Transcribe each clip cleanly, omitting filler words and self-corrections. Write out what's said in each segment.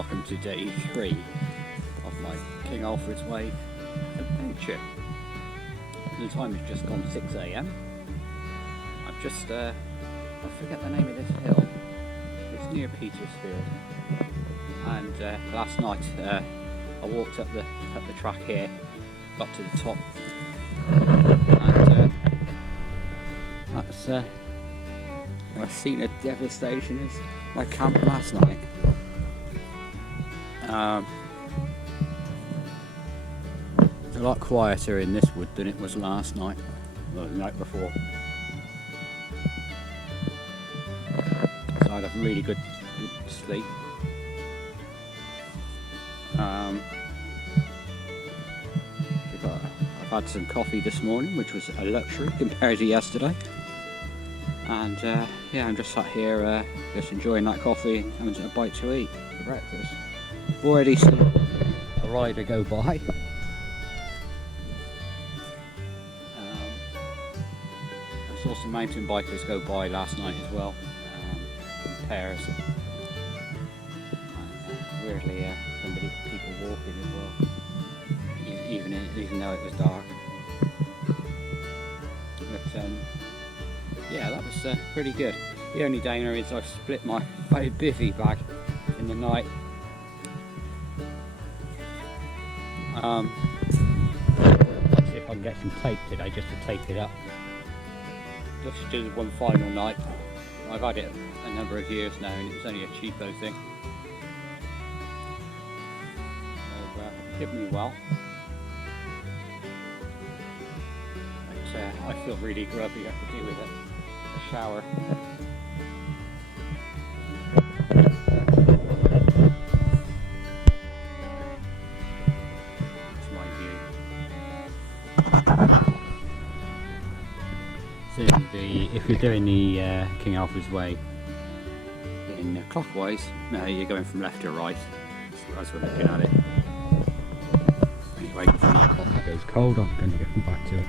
welcome to day 3 of my King Alfred's Way adventure. The time has just gone 6 AM. I've just, I forget the name of this hill. It's near Petersfield. And last night I walked up the track here, got to the top, and that's a scene of devastation is my camp last night. It's a lot quieter in this wood than it was last night, or the night before. So I had a really good sleep. I've had some coffee this morning, which was a luxury compared to yesterday. And yeah, I'm just sat here just enjoying that coffee and having a bite to eat for breakfast. Already seen a rider go by. I saw some mountain bikers go by last night as well, in pairs. Weirdly, people walking as well, even though it was dark. But yeah, that was pretty good. The only downer is I've split my bivvy bag in the night. Let's see if I can get some tape today just to tape it up. Just to do one final night. I've had it a number of years now and it was only a cheapo thing. So it hit me well. But I feel really grubby, I could do with a shower. If you're doing the King Alfred's Way in clockwise, you're going from left to right as we're looking at it. Anyway, before my coffee goes cold, I'm going to get back to it.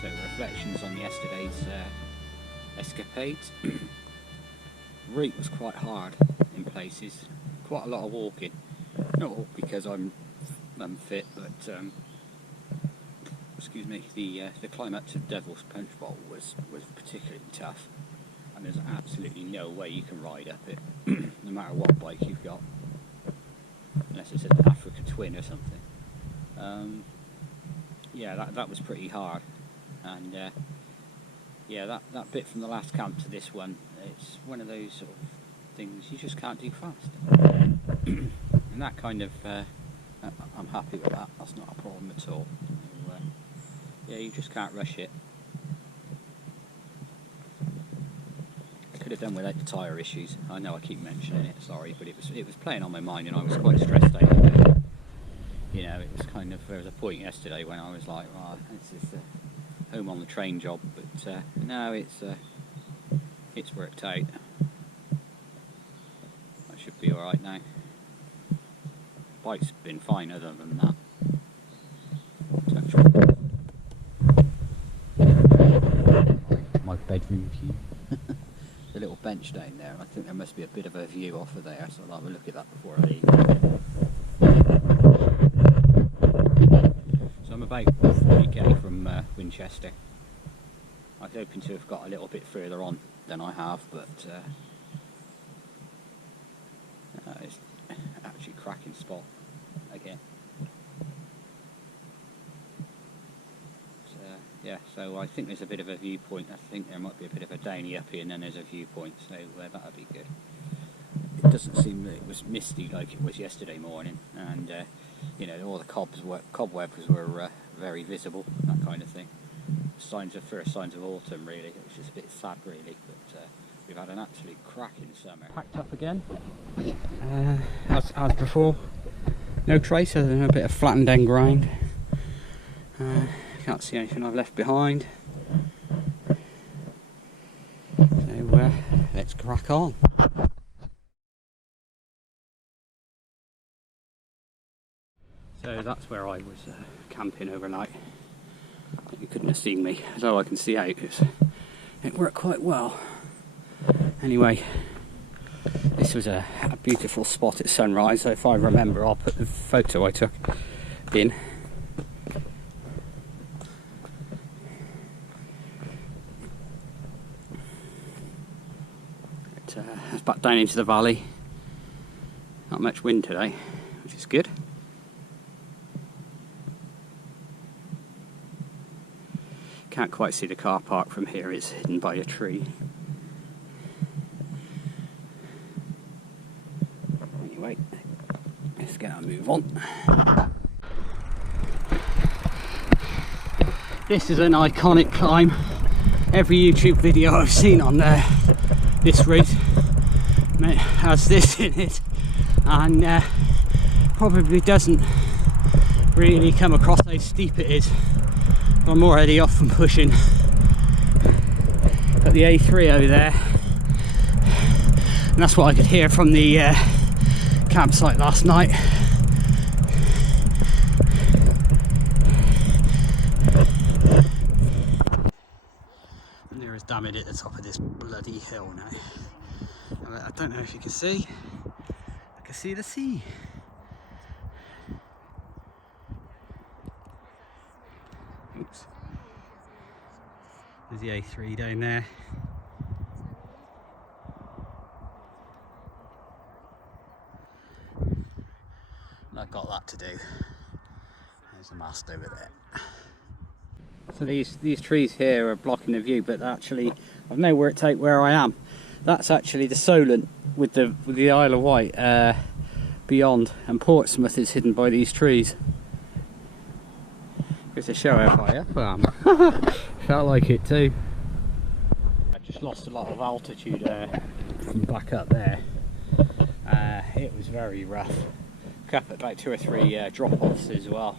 So reflections on yesterday's escapades. Route was quite hard in places, quite a lot of walking. Not because I'm unfit, but excuse me, the climb up to Devil's Punch Bowl was particularly tough, and there's absolutely no way you can ride up it, no matter what bike you've got, unless it's an Africa Twin or something. Yeah, that was pretty hard, and yeah, that bit from the last camp to this one, it's one of those sort of things you just can't do fast, and that kind of, I'm happy with that. That's not a problem at all. Yeah, you just can't rush it. I could have done without the tyre issues. I know I keep mentioning it, sorry, but it was playing on my mind and I was quite stressed out of it. You know, it was kind of, there was a point yesterday when I was like, right, this is a home on the train job, but no, it's worked out. I should be alright now. Bike's been fine other than that. My bedroom view. The little bench down there. I think there must be a bit of a view off of there, so I'll have a look at that before I leave. So I'm about 40k from Winchester. I was hoping to have got a little bit further on than I have, but it's actually a cracking spot again. Yeah, so I think there's a bit of a viewpoint. I think there might be a bit of a downy up here and then there's a viewpoint, so that'll be good. It doesn't seem that it was misty like it was yesterday morning, and you know, all the cobwebs were very visible, that kind of thing. First signs of autumn, really. It was just a bit sad, really, but we've had an absolute cracking summer. Packed up again, as before. No trace other than a bit of flattened end grind. Can't see anything I've left behind. So let's crack on. So that's where I was camping overnight. You couldn't have seen me, although I can see out. It worked quite well. Anyway, This was a beautiful spot at sunrise, so if I remember I'll put the photo I took in. It's back down into the valley. Not much wind today, which is good. Can't quite see the car park from here, it's hidden by a tree. Anyway, let's get our move on. This is an iconic climb. Every YouTube video I've seen on this route has this in it, and probably doesn't really come across how steep it is. I'm already off from pushing. Got the A3 over there, and that's what I could hear from the campsite last night. And there is damage at the top of this bloody hill now. I don't know if you can see. I can see the sea. Oops. There's the A3 down there. And I've got that to do. There's the mast over there. So these trees here are blocking the view, but actually I've now worked out where I am. That's actually the Solent with the Isle of Wight beyond, and Portsmouth is hidden by these trees. Just to show how high up I am. Felt like it too. I just lost a lot of altitude from back up there. It was very rough. Up at about 2 or 3 drop-offs as well.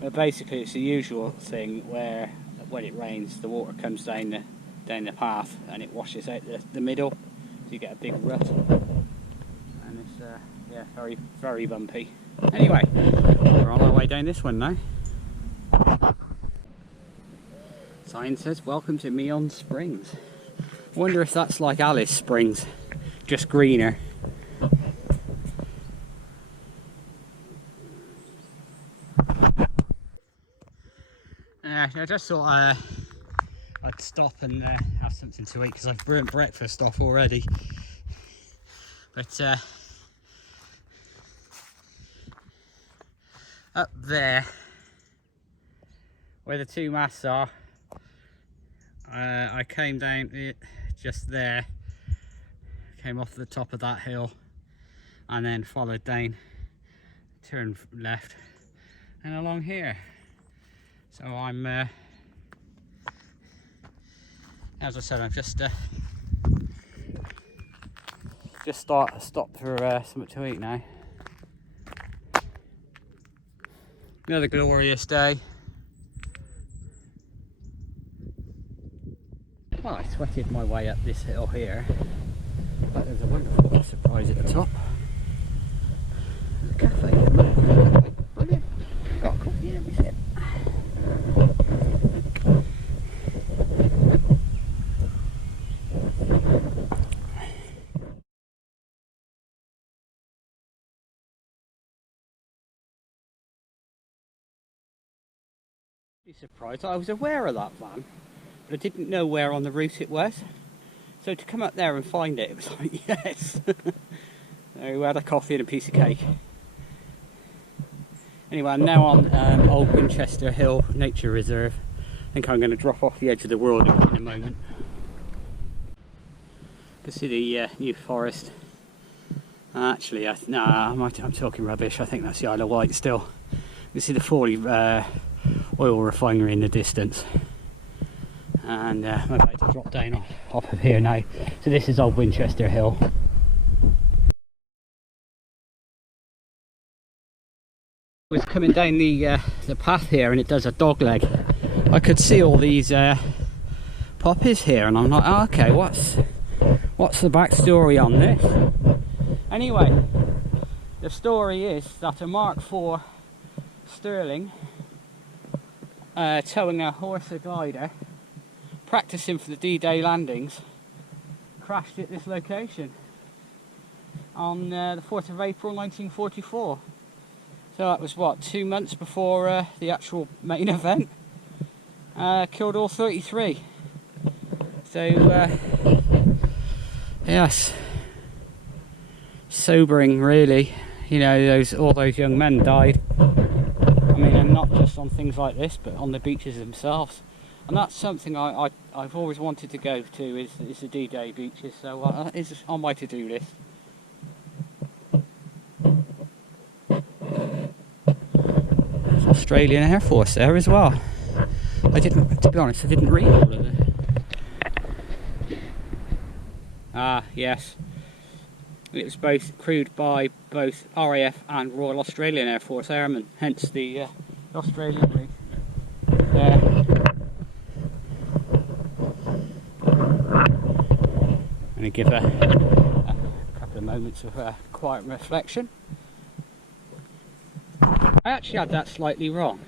But basically it's the usual thing where when it rains the water comes down the path and it washes out the middle, so you get a big rut, and it's yeah, very, very bumpy. Anyway, we're on our way down this one now. Sign says welcome to Meon Springs. I wonder if that's like Alice Springs, just greener. I just thought I'd stop and have something to eat because I've burnt breakfast off already. But up there, where the two masts are, I came down it just there, came off the top of that hill, and then followed down, turned left, and along here. So I'm, as I said, I've just stopped for something to eat now. Another glorious day. Well, I sweated my way up this hill here, but there's a wonderful surprise at the top. There's a cafe here, mate. Brilliant. Got a coffee, let me sit. Surprised. I was aware of that van, but I didn't know where on the route it was. So to come up there and find it, it was like, yes. So we had a coffee and a piece of cake. Anyway, I'm now on Old Winchester Hill Nature Reserve. I think I'm going to drop off the edge of the world in a moment. You can see the New Forest. Actually, I'm talking rubbish. I think that's the Isle of Wight still. You can see the Forley oil refinery in the distance, and I'm about to drop down off of here now. So this is Old Winchester Hill. I was coming down the path here, and it does a dog leg. I could see all these poppies here, and I'm like, oh, okay, what's the backstory on this? Anyway, the story is that a Mark IV Sterling towing a Horsa glider, practicing for the D-Day landings, crashed at this location. on the 4th of April 1944. So that was what, 2 months before the actual main event. Killed all 33. So yes, sobering really. You know, all those young men died. I mean, and not just on things like this, but on the beaches themselves. And that's something I've always wanted to go to, is the D-Day beaches. So it's on my to-do list. There's Australian Air Force there as well. To be honest, I didn't read all of it. Ah, yes. It was both crewed by both RAF and Royal Australian Air Force airmen, hence the Australian rig there. I'm going to give a couple of moments of quiet reflection. I actually had that slightly wrong.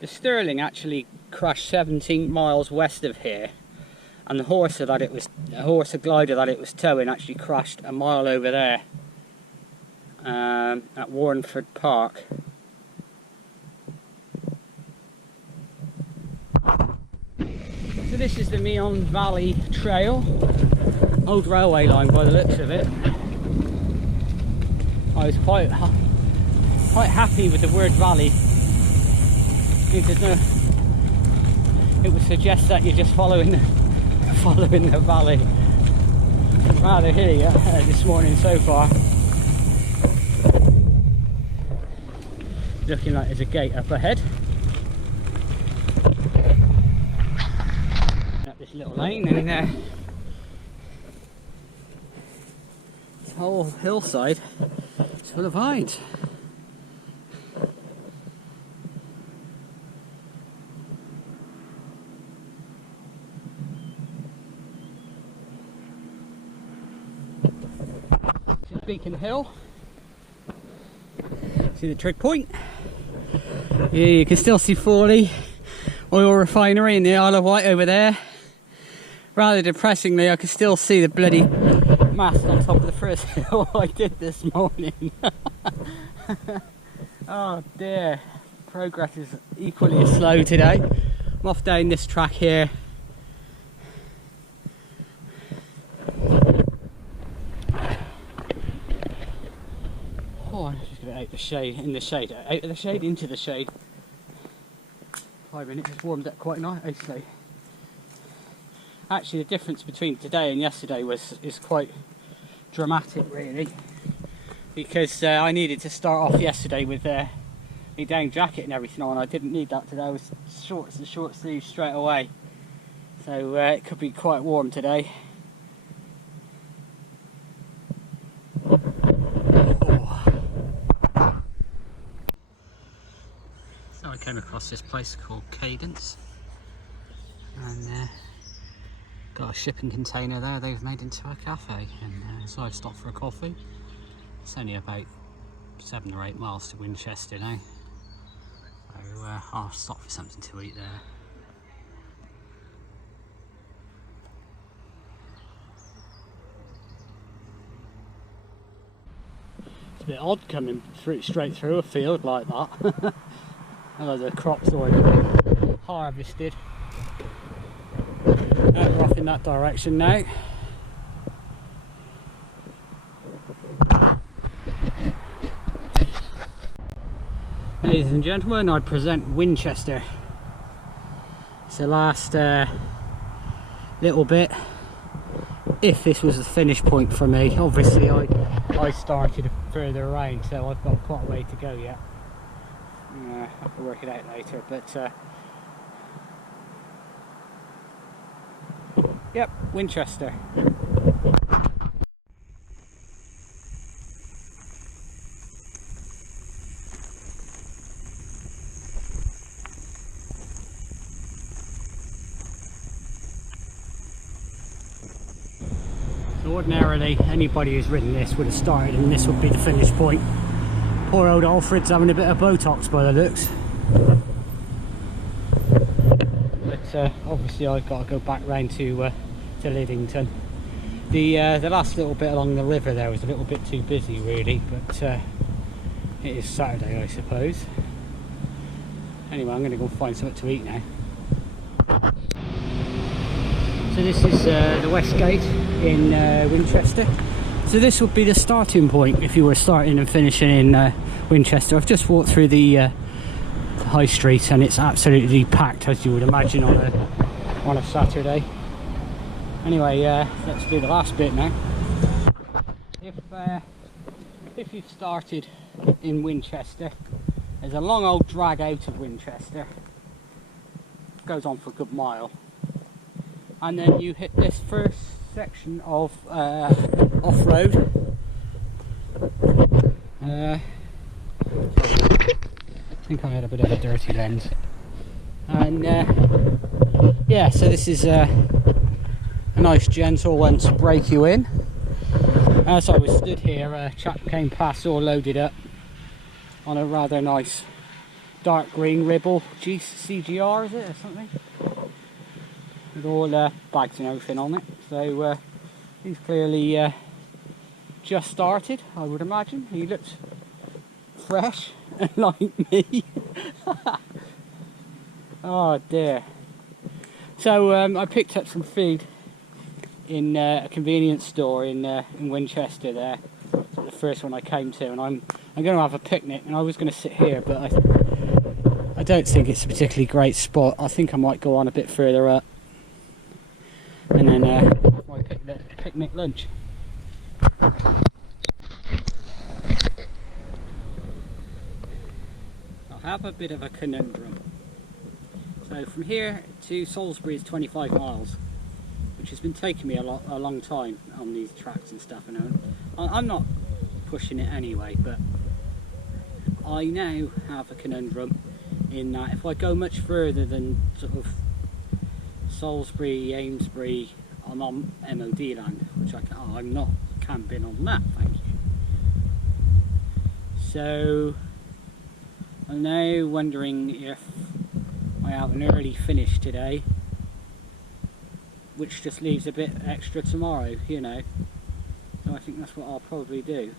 The Sterling actually crashed 17 miles west of here, and the Horsa glider that it was towing actually crashed a mile over there at Warnford Park. So this is the Meon Valley Trail, old railway line by the looks of it. I was quite happy with the word valley. It would suggest that you're just following the valley. I'm rather here this morning so far. Looking like there's a gate up ahead. Up this little lane, and this whole hillside is full of vines. Beacon Hill. See the trig point? Yeah, you can still see Fawley Oil Refinery in the Isle of Wight over there. Rather depressingly, I can still see the bloody mast on top of the first hill I did this morning. Oh dear, progress is equally as slow today. I'm off down this track here. Oh, I'm just going to out the shade, out of the shade, into the shade. 5 minutes has warmed up quite nicely. Actually, the difference between today and yesterday is quite dramatic, really, because I needed to start off yesterday with my down jacket and everything on. I didn't need that today. I was shorts and short sleeves straight away, so it could be quite warm today. I came across this place called Cadence, and got a shipping container there they've made into a cafe, and so I've stopped for a coffee. It's only about 7 or 8 miles to Winchester now, so I'll stop for something to eat there. It's a bit odd coming straight through a field like that. Although the crops already harvested. We're off in that direction now. Ladies and gentlemen, I present Winchester. It's the last little bit, if this was the finish point for me. Obviously I started further around, so I've got quite a way to go yet. I have to work it out later, but yep, Winchester. So ordinarily, anybody who's ridden this would have started and this would be the finish point. Poor old Alfred's having a bit of Botox by the looks. But obviously I've got to go back round to Liddington. The last little bit along the river there was a little bit too busy really, but it is Saturday I suppose. Anyway, I'm going to go find something to eat now. So this is the West Gate in Winchester. So this would be the starting point if you were starting and finishing in Winchester. I've just walked through the high street and it's absolutely packed, as you would imagine on a Saturday. Anyway, let's do the last bit now. If you've started in Winchester, there's a long old drag out of Winchester. It goes on for a good mile. And then you hit this first section of off-road. I think I had a bit of a dirty lens. And yeah, so this is a nice gentle one to break you in. As I was stood here, a chap came past all loaded up on a rather nice dark green Ribble CGR, is it, or something? With all bags and everything on it. So he's clearly just started, I would imagine. He looks fresh like me. Oh dear. So I picked up some food in a convenience store in Winchester there. The first one I came to, and I'm going to have a picnic, and I was going to sit here, but I don't think it's a particularly great spot. I think I might go on a bit further up and then my picnic lunch. I have a bit of a conundrum. So from here to Salisbury is 25 miles, which has been taking me a long time on these tracks and stuff, and I'm not pushing it anyway, but I now have a conundrum in that if I go much further than sort of Salisbury, Amesbury, I'm on MOD land, which I'm not camping on that, thank you. So I'm now wondering if I have an early finish today, which just leaves a bit extra tomorrow, you know. So I think that's what I'll probably do.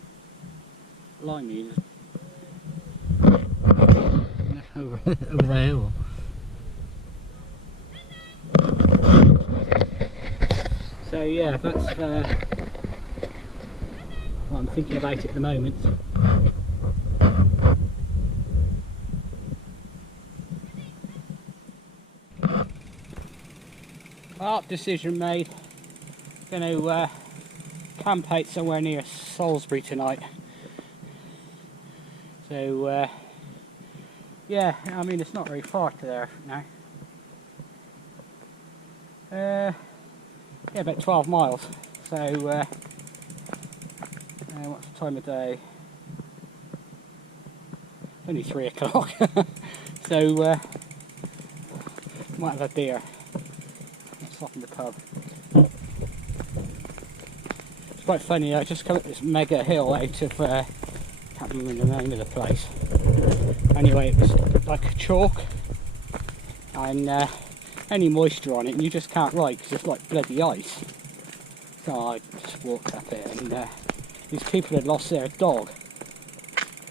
Blimey, over the hill. So yeah, that's what I'm thinking about at the moment. Well, decision made. Going to camp out somewhere near Salisbury tonight. So yeah, I mean it's not very far to there now. Yeah, about 12 miles. So what's the time of day? Only 3 o'clock. So might have a beer. Let's stop in the pub. It's quite funny, I just come up this mega hill out of can't remember the name of the place. Anyway, it was like chalk and any moisture on it, and you just can't ride because it's like bloody ice. So I just walked up it, and these people had lost their dog.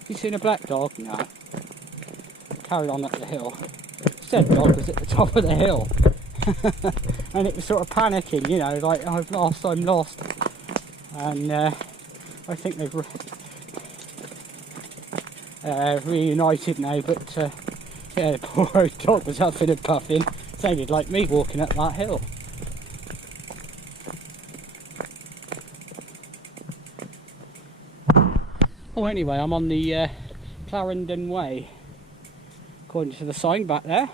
You seen a black dog? No. Carried on up the hill. Said dog was at the top of the hill. And it was sort of panicking, you know, like I'm lost. And I think they've reunited now, but yeah, the poor old dog was huffing and puffing. Sounded like me walking up that hill. Oh, anyway, I'm on the Clarendon Way, according to the sign back there.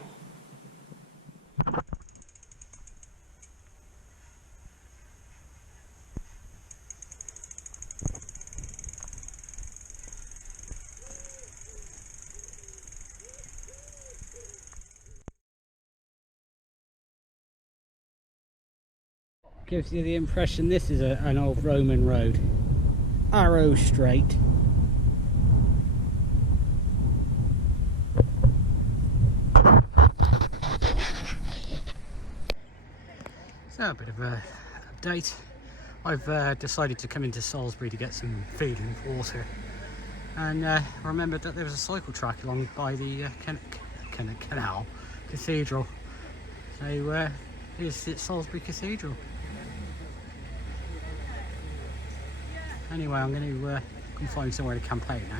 Gives you the impression this is an old Roman road. Arrow straight. So a bit of a update I've decided to come into Salisbury to get some food and water, and remembered that there was a cycle track along by the canal cathedral. So here's the Salisbury Cathedral. Anyway, I'm going to go and find somewhere to camp out now.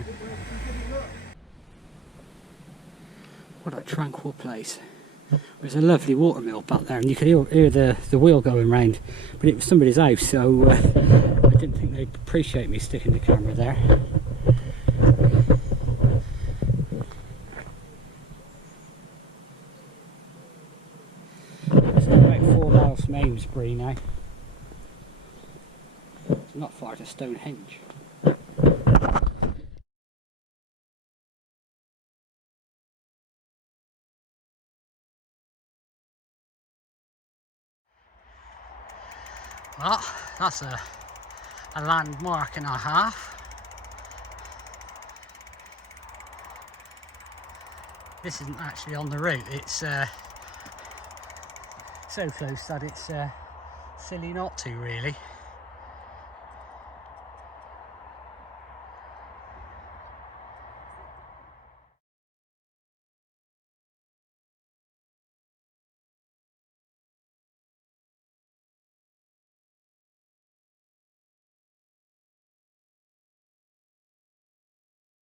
What a tranquil place. There's a lovely watermill back there, and you could hear the wheel going round, but it was somebody's house, so I didn't think they'd appreciate me sticking the camera there. It's about 4 miles from Amesbury now. It's not far to Stonehenge. Well, that's a landmark and a half. This isn't actually on the route, it's so close that it's silly not to, really.